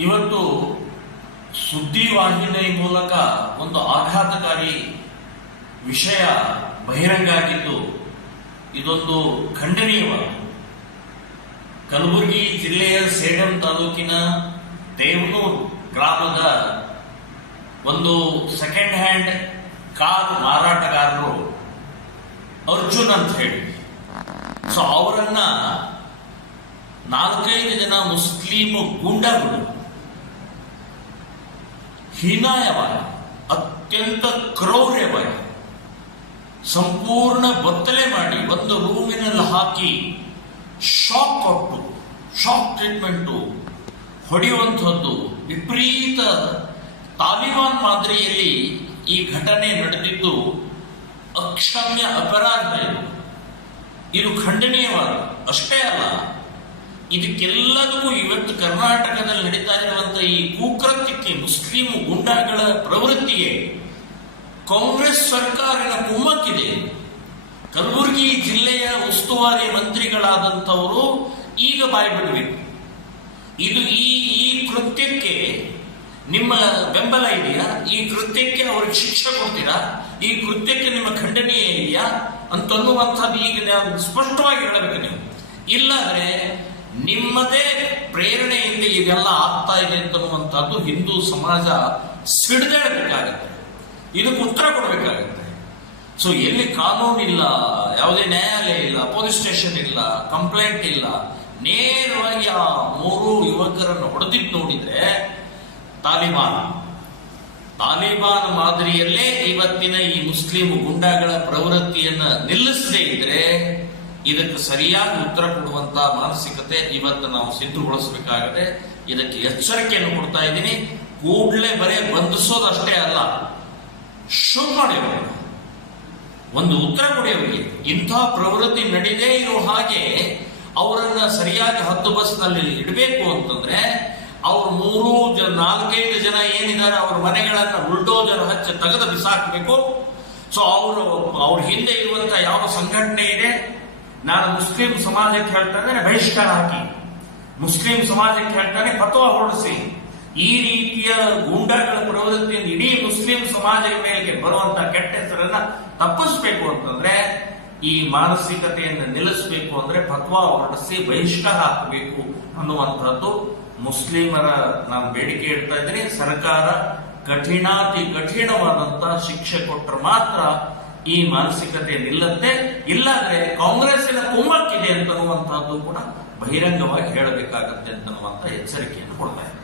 ಇವತ್ತು ಸುದ್ದಿವಾಹಿನಿ ಮೂಲಕ ಒಂದು ಆಘಾತಕಾರಿ ವಿಷಯ ಬಹಿರಂಗ ಆಗಿದ್ದು ಇದೊಂದು ಖಂಡನೀಯವಾದ ಕಲಬುರಗಿ ಜಿಲ್ಲೆಯ ಸೇಡಂ ತಾಲೂಕಿನ ದೇವನೂರು ಗ್ರಾಮದ ಒಂದು ಸೆಕೆಂಡ್ ಹ್ಯಾಂಡ್ ಕಾರ್ ಮಾರಾಟಗಾರರು ಅರ್ಜುನ್ ಅಂತ ಹೇಳಿ ಅವರನ್ನ 4-5 ಜನ ಮುಸ್ಲಿಂ ಗೂಂಡಾಗಳು ಹೀನಾಯವಾಗಿ ಅತ್ಯಂತ ಕ್ರೌರ್ಯವಾಗಿ ಸಂಪೂರ್ಣ ಬತ್ತಲೆ ಮಾಡಿ ಒಂದು ರೂಮಿನಲ್ಲಿ ಹಾಕಿ ಶಾಕ್ ಕೊಟ್ಟು ಶಾಕ್ ಟ್ರೀಟ್ಮೆಂಟು ಹೊಡೆಯುವಂಥದ್ದು ವಿಪರೀತ ತಾಲಿಬಾನ್ ಮಾದರಿಯಲ್ಲಿ ಈ ಘಟನೆ ನಡೆದಿದ್ದು ಅಕ್ಷಮ್ಯ ಅಪರಾಧ. ಇದು ಖಂಡನೀಯವಾದ ಅಷ್ಟೇ ಅಲ್ಲ, ಇದಕ್ಕೆಲ್ಲದಕ್ಕೂ ಇವತ್ತು ಕರ್ನಾಟಕದಲ್ಲಿ ನಡೀತಾ ಇರುವಂತಹ ಈ ಕುಕೃತ್ಯಕ್ಕೆ ಮುಸ್ಲಿಂ ಗುಂಡಾಗಳ ಪ್ರವೃತ್ತಿಗೆ ಕಾಂಗ್ರೆಸ್ ಸರ್ಕಾರದ ಕುಮ್ಮಕ್ಕಿದೆ. ಕಲಬುರಗಿ ಜಿಲ್ಲೆಯ ಉಸ್ತುವಾರಿ ಮಂತ್ರಿಗಳಾದಂಥವರು ಈಗ ಬಾಯ್ಬಿಡಬೇಕು. ಇದು ಈ ಕೃತ್ಯಕ್ಕೆ ನಿಮ್ಮ ಬೆಂಬಲ ಇದೆಯಾ? ಈ ಕೃತ್ಯಕ್ಕೆ ಅವ್ರಿಗೆ ಶಿಕ್ಷೆ ಕೊಡ್ತೀರಾ? ಈ ಕೃತ್ಯಕ್ಕೆ ನಿಮ್ಮ ಖಂಡನೀಯ ಇದೆಯಾ ಅಂತನ್ನುವಂಥದ್ದು ಈಗ ನಾವು ಸ್ಪಷ್ಟವಾಗಿ ಹೇಳಬೇಕು. ನೀವು ಇಲ್ಲಾಂದ್ರೆ ನಿಮ್ಮದೇ ಪ್ರೇರಣೆಯಿಂದ ಇದೆಲ್ಲ ಆಗ್ತಾ ಇದೆ ಅಂತನ್ನುವಂಥದ್ದು ಹಿಂದೂ ಸಮಾಜ ಸಿಡಿದೇಳಬೇಕಾಗತ್ತೆ, ಇದಕ್ಕೆ ಉತ್ತರ ಕೊಡಬೇಕಾಗತ್ತೆ. ಎಲ್ಲಿ ಕಾನೂನು ಇಲ್ಲ, ಯಾವುದೇ ನ್ಯಾಯಾಲಯ ಇಲ್ಲ, ಪೊಲೀಸ್ ಸ್ಟೇಷನ್ ಇಲ್ಲ, ಕಂಪ್ಲೇಂಟ್ ಇಲ್ಲ, ನೇರವಾಗಿ ಆ 3 ಯುವಕರನ್ನು ಹೊಡೆದಿದ್ದು ನೋಡಿದ್ರೆ ತಾಲಿಬಾನ್ ಮಾದರಿಯಲ್ಲೇ ಇವತ್ತಿನ ಈ ಮುಸ್ಲಿಂ ಗುಂಡಾಗಳ ಪ್ರವೃತ್ತಿಯನ್ನ ನಿಲ್ಲಿಸದೇ ಇದ್ರೆ ಇದಕ್ಕೆ ಸರಿಯಾಗಿ ಉತ್ತರ ಕೊಡುವಂತ ಮಾನಸಿಕತೆ ಇವತ್ತು ನಾವು ಸಿದ್ಧಗೊಳಿಸಬೇಕಾಗತ್ತೆ. ಇದಕ್ಕೆ ಎಚ್ಚರಿಕೆಯನ್ನು ಕೊಡ್ತಾ ಇದ್ದೀನಿ. ಕೂಡಲೇ ಬರೇ ಬಂಧಿಸೋದಷ್ಟೇ ಅಲ್ಲ, ಶೂಟ್ ಮಾಡಿರೋರು ಒಂದು ಉತ್ತರ ಕೊಡಿಯವರಿಗೆ. ಇಂಥ ಪ್ರವೃತ್ತಿ ನಡೀದೇ ಇರೋ ಹಾಗೆ ಅವರನ್ನ ಸರಿಯಾಗಿ 10 ಬಸ್ನಲ್ಲಿ ಇಡಬೇಕು ಅಂತಂದ್ರೆ ಅವ್ರು 4-5 ಜನ ಏನಿದ್ದಾರೆ ಅವ್ರ ಮನೆಗಳನ್ನ ಬುಲ್ಡೋಜರ್ ಹಚ್ಚಿ ತೆಗೆದು ಬಿಸಾಕಬೇಕು. ಅವ್ರ ಹಿಂದೆ ಇರುವಂತ ಯಾವ ಸಂಘಟನೆ ಇದೆ, ನಾನು ಮುಸ್ಲಿಂ ಸಮಾಜಕ್ಕೆ ಹೇಳ್ತಾನೆ ಬಹಿಷ್ಕಾರ ಹಾಕಿ, ಮುಸ್ಲಿಂ ಸಮಾಜಕ್ಕೆ ಹೇಳ್ತಾನೆ ಫತ್ವಾ ಹೊರಡಿಸಿ, ಈ ರೀತಿಯ ಗೂಂಡಾಗಳ ಪ್ರವೃತ್ತಿಯಿಂದ ಇಡೀ ಮುಸ್ಲಿಂ ಸಮಾಜದ ಮೇಲೆ ಬರುವಂತ ಕೆಟ್ಟ ಹೆಸರನ್ನ ತಪ್ಪಿಸ್ಬೇಕು ಅಂತಂದ್ರೆ ಈ ಮಾನಸಿಕತೆಯನ್ನು ನಿಲ್ಲಿಸಬೇಕು ಅಂದ್ರೆ ಫತ್ವಾ ಹೊರಡಿಸಿ ಬಹಿಷ್ಕಾರ ಹಾಕಬೇಕು ಅನ್ನುವಂಥದ್ದು ಮುಸ್ಲಿಮರ ನಾನು ಬೇಡಿಕೆ ಇಡ್ತಾ ಇದ್ದೀನಿ. ಸರ್ಕಾರ ಕಠಿಣಾತಿ ಕಠಿಣವಾದಂತ ಶಿಕ್ಷೆ ಕೊಟ್ಟರೆ ಮಾತ್ರ ಈ ಮಾನಸಿಕತೆ ನಿಲ್ಲತ್ತೆ. ಇಲ್ಲಾಂದ್ರೆ ಕಾಂಗ್ರೆಸ್ಸಿನ ಕುಮ್ಮಕ್ಕಿದೆ ಅಂತನ್ನುವಂತಹದ್ದು ಕೂಡ ಬಹಿರಂಗವಾಗಿ ಹೇಳಬೇಕಾಗತ್ತೆ ಅಂತನ್ನುವಂತ ಎಚ್ಚರಿಕೆಯನ್ನು ಕೊಡ್ತಾ ಇದ್ದಾರೆ.